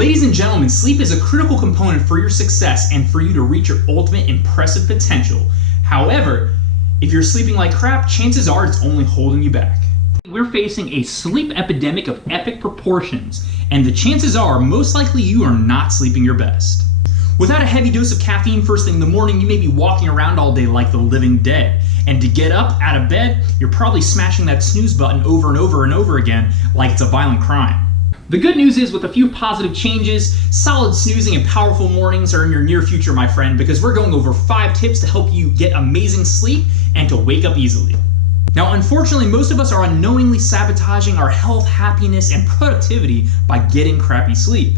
Ladies and gentlemen, sleep is a critical component for your success and for you to reach your ultimate impressive potential. However, if you're sleeping like crap, chances are it's only holding you back. We're facing a sleep epidemic of epic proportions, and the chances are most likely you are not sleeping your best. Without a heavy dose of caffeine first thing in the morning, you may be walking around all day like the living dead. And to get up out of bed, you're probably smashing that snooze button over and over and over again like it's a violent crime. The good news is, with a few positive changes, solid snoozing and powerful mornings are in your near future, my friend, because we're going over 5 tips to help you get amazing sleep and to wake up easily. Now, unfortunately, most of us are unknowingly sabotaging our health, happiness, and productivity by getting crappy sleep.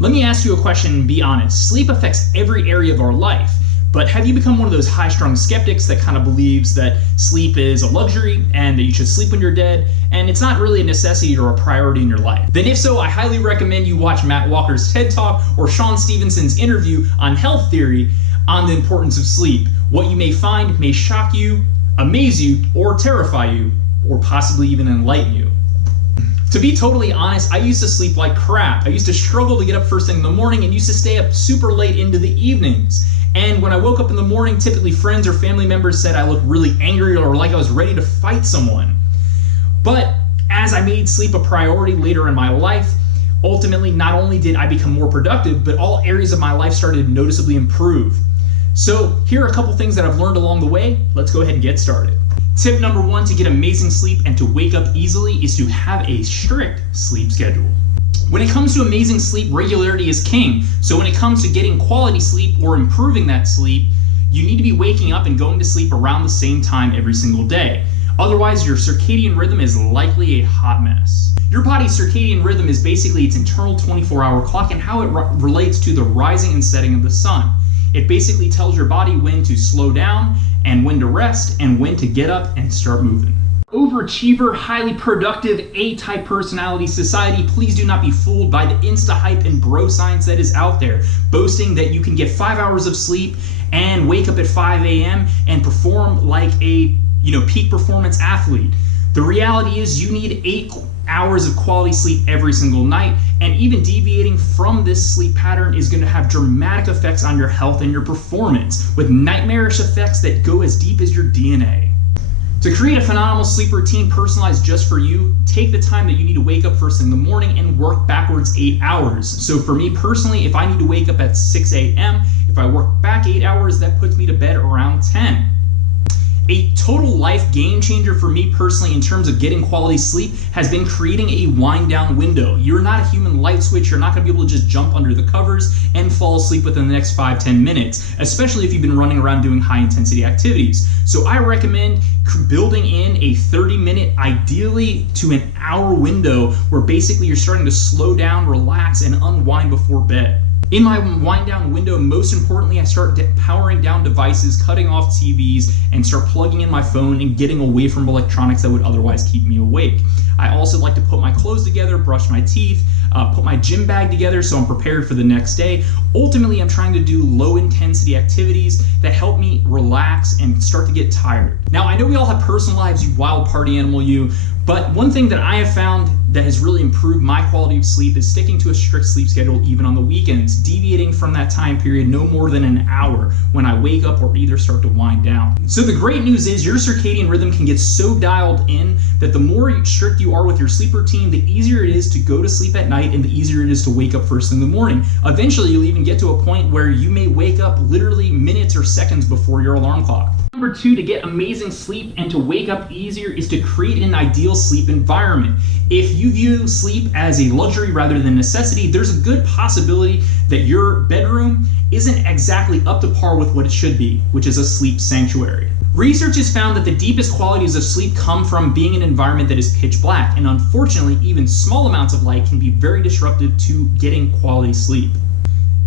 Let me ask you a question and be honest. Sleep affects every area of our life. But have you become one of those high-strung skeptics that kind of believes that sleep is a luxury and that you should sleep when you're dead, and it's not really a necessity or a priority in your life? Then if so, I highly recommend you watch Matt Walker's TED Talk or Sean Stevenson's interview on health theory on the importance of sleep. What you may find may shock you, amaze you, or terrify you, or possibly even enlighten you. To be totally honest, I used to sleep like crap. I used to struggle to get up first thing in the morning and used to stay up super late into the evenings. And when I woke up in the morning, typically friends or family members said I looked really angry or like I was ready to fight someone. But as I made sleep a priority later in my life, ultimately not only did I become more productive, but all areas of my life started to noticeably improve. So here are a couple things that I've learned along the way. Let's go ahead and get started. Tip number 1 to get amazing sleep and to wake up easily is to have a strict sleep schedule. When it comes to amazing sleep, regularity is king. So when it comes to getting quality sleep or improving that sleep, you need to be waking up and going to sleep around the same time every single day. Otherwise, your circadian rhythm is likely a hot mess. Your body's circadian rhythm is basically its internal 24-hour clock and how it relates to the rising and setting of the sun. It basically tells your body when to slow down and when to rest and when to get up and start moving. Overachiever, highly productive, A-type personality society, please do not be fooled by the insta-hype and bro science that is out there, boasting that you can get 5 hours of sleep and wake up at 5 a.m. and perform like a peak performance athlete. The reality is you need 8 hours of quality sleep every single night, and even deviating from this sleep pattern is going to have dramatic effects on your health and your performance, with nightmarish effects that go as deep as your DNA. To create a phenomenal sleep routine personalized just for you, take the time that you need to wake up first in the morning and work backwards 8 hours. So for me personally, if I need to wake up at 6 a.m., if I work back 8 hours, that puts me to bed around 10. A total life game changer for me personally in terms of getting quality sleep has been creating a wind down window. You're not a human light switch. You're not going to be able to just jump under the covers and fall asleep within the next 5-10 minutes, especially if you've been running around doing high intensity activities. So I recommend building in a 30-minute, ideally to an hour window where basically you're starting to slow down, relax, and unwind before bed. In my wind down window, most importantly, I start powering down devices, cutting off TVs, and start plugging in my phone and getting away from electronics that would otherwise keep me awake. I also like to put my clothes together, brush my teeth, put my gym bag together so I'm prepared for the next day. Ultimately, I'm trying to do low intensity activities that help me relax and start to get tired. Now, I know we all have personal lives, you wild party animal, you, but one thing that I have found that has really improved my quality of sleep is sticking to a strict sleep schedule even on the weekends, deviating from that time period no more than an hour when I wake up or either start to wind down. So the great news is your circadian rhythm can get so dialed in that the more strict you are with your sleep routine, the easier it is to go to sleep at night and the easier it is to wake up first in the morning. Eventually, you'll even get to a point where you may wake up literally minutes or seconds before your alarm clock. Number 2, to get amazing sleep and to wake up easier is to create an ideal sleep environment. If you view sleep as a luxury rather than necessity, there's a good possibility that your bedroom isn't exactly up to par with what it should be, which is a sleep sanctuary. Research has found that the deepest qualities of sleep come from being in an environment that is pitch black, and unfortunately, even small amounts of light can be very disruptive to getting quality sleep.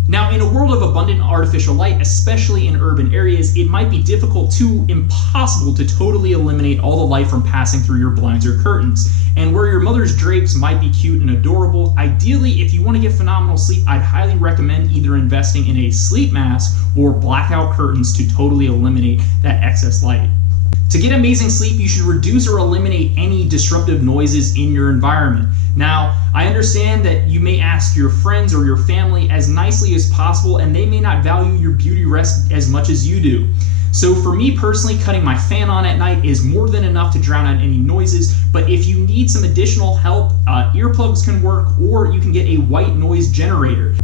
Now, in a world of abundant artificial light, especially in urban areas, it might be difficult to impossible to totally eliminate all the light from passing through your blinds or curtains. And where your mother's drapes might be cute and adorable, ideally, if you want to get phenomenal sleep, I'd highly recommend either investing in a sleep mask or blackout curtains to totally eliminate that excess light. To get amazing sleep, you should reduce or eliminate any disruptive noises in your environment. Now, I understand that you may ask your friends or your family as nicely as possible, and they may not value your beauty rest as much as you do. So for me personally, cutting my fan on at night is more than enough to drown out any noises, but if you need some additional help, earplugs can work, or you can get a white noise generator.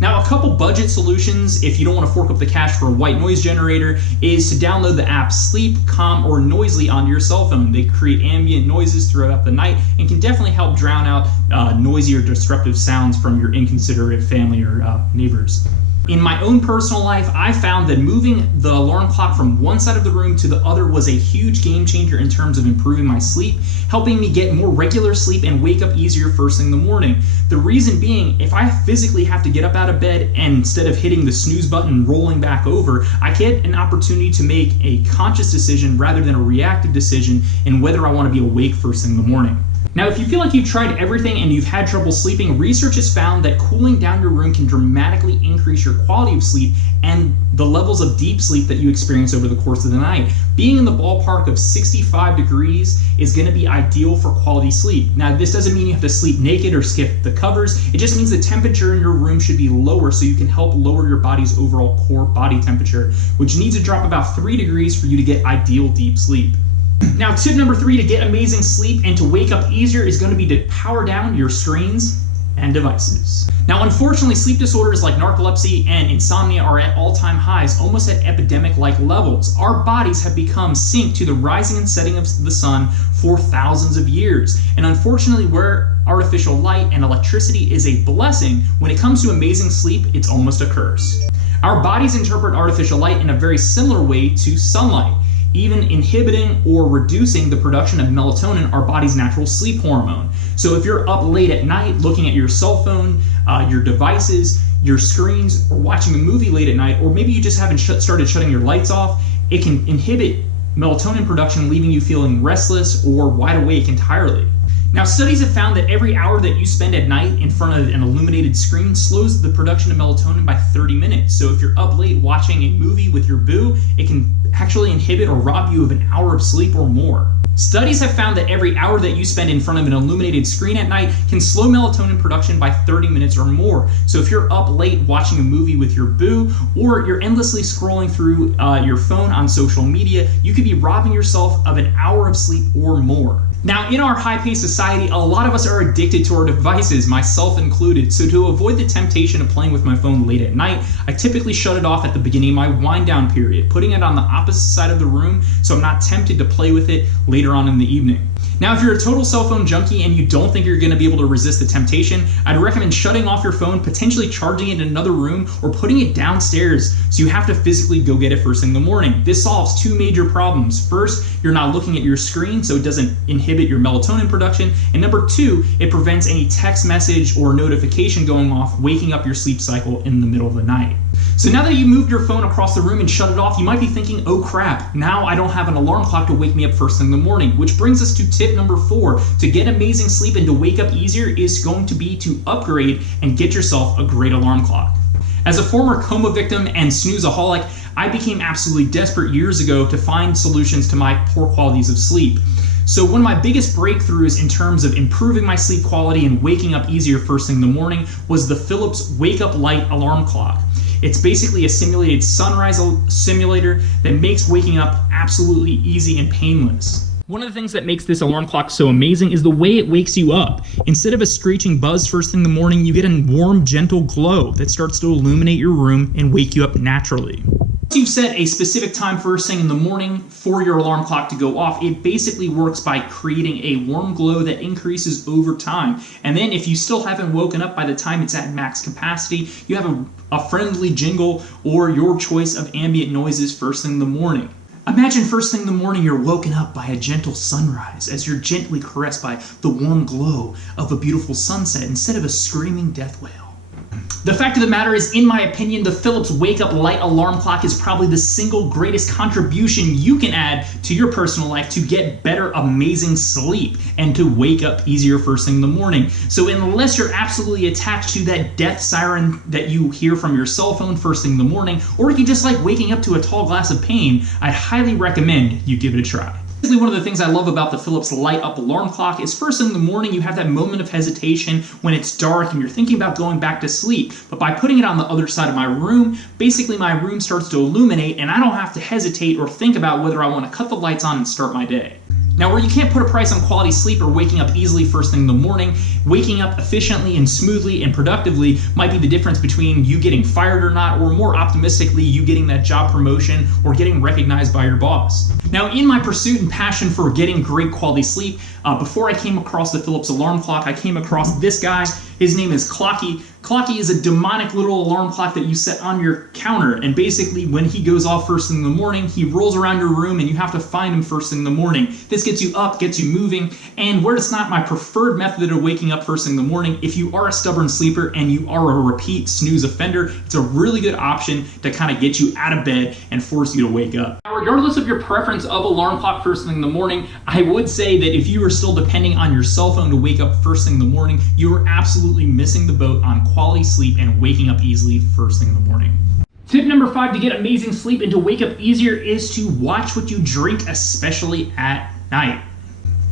Now, a couple budget solutions, if you don't want to fork up the cash for a white noise generator, is to download the app Sleep, Calm, or Noisely onto your cell phone. They create ambient noises throughout the night and can definitely help drown out noisy or disruptive sounds from your inconsiderate family or neighbors. In my own personal life, I found that moving the alarm clock from one side of the room to the other was a huge game changer in terms of improving my sleep, helping me get more regular sleep and wake up easier first thing in the morning. The reason being, if I physically have to get up out of bed and instead of hitting the snooze button and rolling back over, I get an opportunity to make a conscious decision rather than a reactive decision in whether I want to be awake first thing in the morning. Now, if you feel like you've tried everything and you've had trouble sleeping, research has found that cooling down your room can dramatically increase your quality of sleep and the levels of deep sleep that you experience over the course of the night. Being in the ballpark of 65 degrees is going to be ideal for quality sleep. Now, this doesn't mean you have to sleep naked or skip the covers. It just means the temperature in your room should be lower so you can help lower your body's overall core body temperature, which needs to drop about 3 degrees for you to get ideal deep sleep. Now, tip number 3 to get amazing sleep and to wake up easier is going to be to power down your screens and devices. Now, unfortunately, sleep disorders like narcolepsy and insomnia are at all-time highs, almost at epidemic-like levels. Our bodies have become synced to the rising and setting of the sun for thousands of years. And unfortunately, where artificial light and electricity is a blessing, when it comes to amazing sleep, it's almost a curse. Our bodies interpret artificial light in a very similar way to sunlight, even inhibiting or reducing the production of melatonin, our body's natural sleep hormone. So if you're up late at night looking at your cell phone, your devices, your screens, or watching a movie late at night, or maybe you just haven't started shutting your lights off, it can inhibit melatonin production, leaving you feeling restless or wide awake entirely. Now, studies have found that every hour that you spend at night in front of an illuminated screen slows the production of melatonin by 30 minutes. So if you're up late watching a movie with your boo, it can actually inhibit or rob you of an hour of sleep or more. Studies have found that every hour that you spend in front of an illuminated screen at night can slow melatonin production by 30 minutes or more. So if you're up late watching a movie with your boo, or you're endlessly scrolling through your phone on social media, you could be robbing yourself of an hour of sleep or more. Now, in our high-paced society, a lot of us are addicted to our devices, myself included. So to avoid the temptation of playing with my phone late at night, I typically shut it off at the beginning of my wind-down period, putting it on the opposite side of the room so I'm not tempted to play with it later on in the evening. Now, if you're a total cell phone junkie and you don't think you're going to be able to resist the temptation, I'd recommend shutting off your phone, potentially charging it in another room, or putting it downstairs so you have to physically go get it first thing in the morning. This solves 2 major problems. First, you're not looking at your screen, so it doesn't inhibit your melatonin production. And number 2, it prevents any text message or notification going off, waking up your sleep cycle in the middle of the night. So now that you moved your phone across the room and shut it off, you might be thinking, oh crap, now I don't have an alarm clock to wake me up first thing in the morning, which brings us to tip number 4. To get amazing sleep and to wake up easier is going to be to upgrade and get yourself a great alarm clock. As a former coma victim and snoozeaholic, I became absolutely desperate years ago to find solutions to my poor qualities of sleep. So one of my biggest breakthroughs in terms of improving my sleep quality and waking up easier first thing in the morning was the Philips Wake Up Light alarm clock. It's basically a simulated sunrise simulator that makes waking up absolutely easy and painless. One of the things that makes this alarm clock so amazing is the way it wakes you up. Instead of a screeching buzz first thing in the morning, you get a warm, gentle glow that starts to illuminate your room and wake you up naturally. Once you've set a specific time first thing in the morning for your alarm clock to go off, it basically works by creating a warm glow that increases over time. And then if you still haven't woken up by the time it's at max capacity, you have a friendly jingle or your choice of ambient noises first thing in the morning. Imagine first thing in the morning you're woken up by a gentle sunrise as you're gently caressed by the warm glow of a beautiful sunset instead of a screaming death wail. The fact of the matter is, in my opinion, the Philips Wake Up Light Alarm Clock is probably the single greatest contribution you can add to your personal life to get better, amazing sleep and to wake up easier first thing in the morning. So unless you're absolutely attached to that death siren that you hear from your cell phone first thing in the morning, or if you just like waking up to a tall glass of pain, I'd highly recommend you give it a try. One of the things I love about the Philips Light Up Alarm Clock is first thing in the morning you have that moment of hesitation when it's dark and you're thinking about going back to sleep. But by putting it on the other side of my room, basically my room starts to illuminate and I don't have to hesitate or think about whether I want to cut the lights on and start my day. Now, where you can't put a price on quality sleep or waking up easily first thing in the morning, waking up efficiently and smoothly and productively might be the difference between you getting fired or not, or more optimistically, you getting that job promotion or getting recognized by your boss. Now, in my pursuit and passion for getting great quality sleep, before I came across the Philips alarm clock, I came across this guy. His name is Clocky. Clocky is a demonic little alarm clock that you set on your counter, and basically when he goes off first thing in the morning, he rolls around your room and you have to find him first thing in the morning. This gets you up, gets you moving, and where it's not my preferred method of waking up first thing in the morning, if you are a stubborn sleeper and you are a repeat snooze offender, it's a really good option to kind of get you out of bed and force you to wake up. Now, regardless of your preference of alarm clock first thing in the morning, I would say that if you are still depending on your cell phone to wake up first thing in the morning, you are absolutely missing the boat on quality sleep and waking up easily first thing in the morning. Tip number 5 to get amazing sleep and to wake up easier is to watch what you drink, especially at night.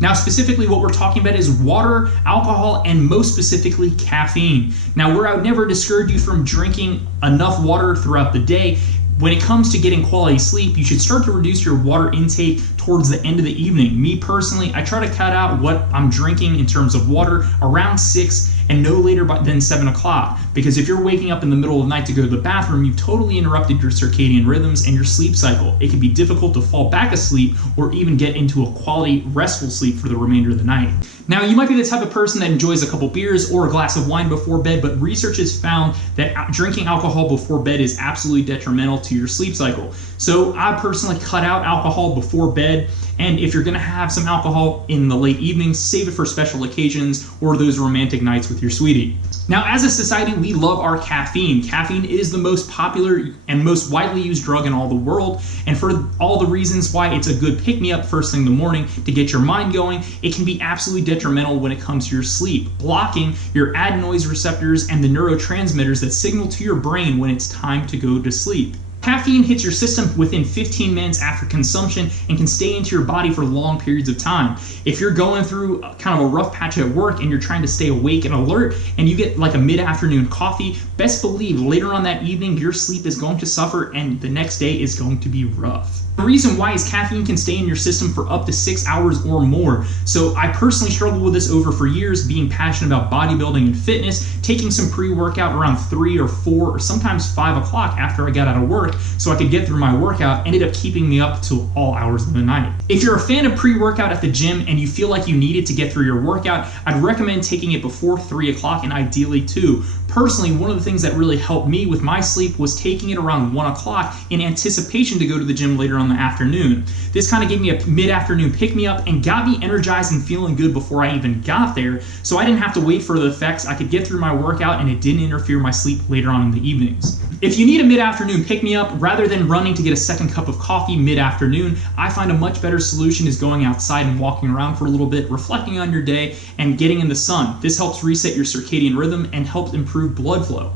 Now, specifically what we're talking about is water, alcohol, and most specifically caffeine. Now, where I would never discourage you from drinking enough water throughout the day, when it comes to getting quality sleep, you should start to reduce your water intake towards the end of the evening. Me personally, I try to cut out what I'm drinking in terms of water around 6 and no later than 7 o'clock. Because if you're waking up in the middle of the night to go to the bathroom, you've totally interrupted your circadian rhythms and your sleep cycle. It can be difficult to fall back asleep or even get into a quality restful sleep for the remainder of the night. Now, you might be the type of person that enjoys a couple beers or a glass of wine before bed, but research has found that drinking alcohol before bed is absolutely detrimental to your sleep cycle. So I personally cut out alcohol before bed, and if you're gonna have some alcohol in the late evening, save it for special occasions or those romantic nights with your sweetie. Now, as a society, we love our caffeine. Caffeine is the most popular and most widely used drug in all the world, and for all the reasons why it's a good pick-me-up first thing in the morning to get your mind going, it can be absolutely detrimental when it comes to your sleep, blocking your adenoid receptors and the neurotransmitters that signal to your brain when it's time to go to sleep. Caffeine hits your system within 15 minutes after consumption and can stay into your body for long periods of time. If you're going through kind of a rough patch at work and you're trying to stay awake and alert and you get like a mid-afternoon coffee, best believe later on that evening your sleep is going to suffer and the next day is going to be rough. The reason why is caffeine can stay in your system for up to 6 hours or more. So I personally struggled with this for years, being passionate about bodybuilding and fitness, taking some pre-workout around 3 or 4 or sometimes 5 o'clock after I got out of work so I could get through my workout, ended up keeping me up till all hours of the night. If you're a fan of pre-workout at the gym and you feel like you need it to get through your workout, I'd recommend taking it before 3 o'clock and ideally 2. Personally, one of the things that really helped me with my sleep was taking it around 1 o'clock in anticipation to go to the gym later on in the afternoon. This kind of gave me a mid-afternoon pick-me-up and got me energized and feeling good before I even got there, so I didn't have to wait for the effects. I could get through my workout and it didn't interfere with my sleep later on in the evenings. If you need a mid-afternoon pick-me-up, rather than running to get a second cup of coffee mid-afternoon, I find a much better solution is going outside and walking around for a little bit, reflecting on your day, and getting in the sun. This helps reset your circadian rhythm and helps improve blood flow.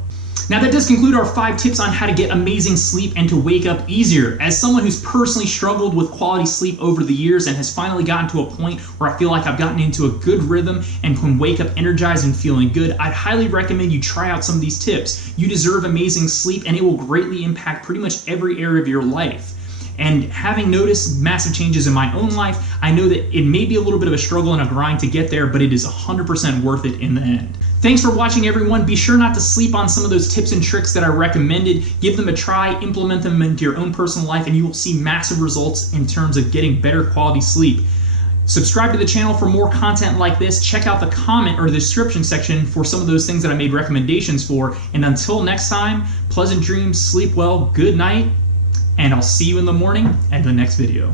Now, that does conclude our 5 tips on how to get amazing sleep and to wake up easier. As someone who's personally struggled with quality sleep over the years and has finally gotten to a point where I feel like I've gotten into a good rhythm and can wake up energized and feeling good, I'd highly recommend you try out some of these tips. You deserve amazing sleep and it will greatly impact pretty much every area of your life. And having noticed massive changes in my own life, I know that it may be a little bit of a struggle and a grind to get there, but it is 100% worth it in the end. Thanks for watching, everyone. Be sure not to sleep on some of those tips and tricks that I recommended. Give them a try, implement them into your own personal life, and you will see massive results in terms of getting better quality sleep. Subscribe to the channel for more content like this. Check out the comment or the description section for some of those things that I made recommendations for. And until next time, pleasant dreams, sleep well, good night, and I'll see you in the morning and the next video.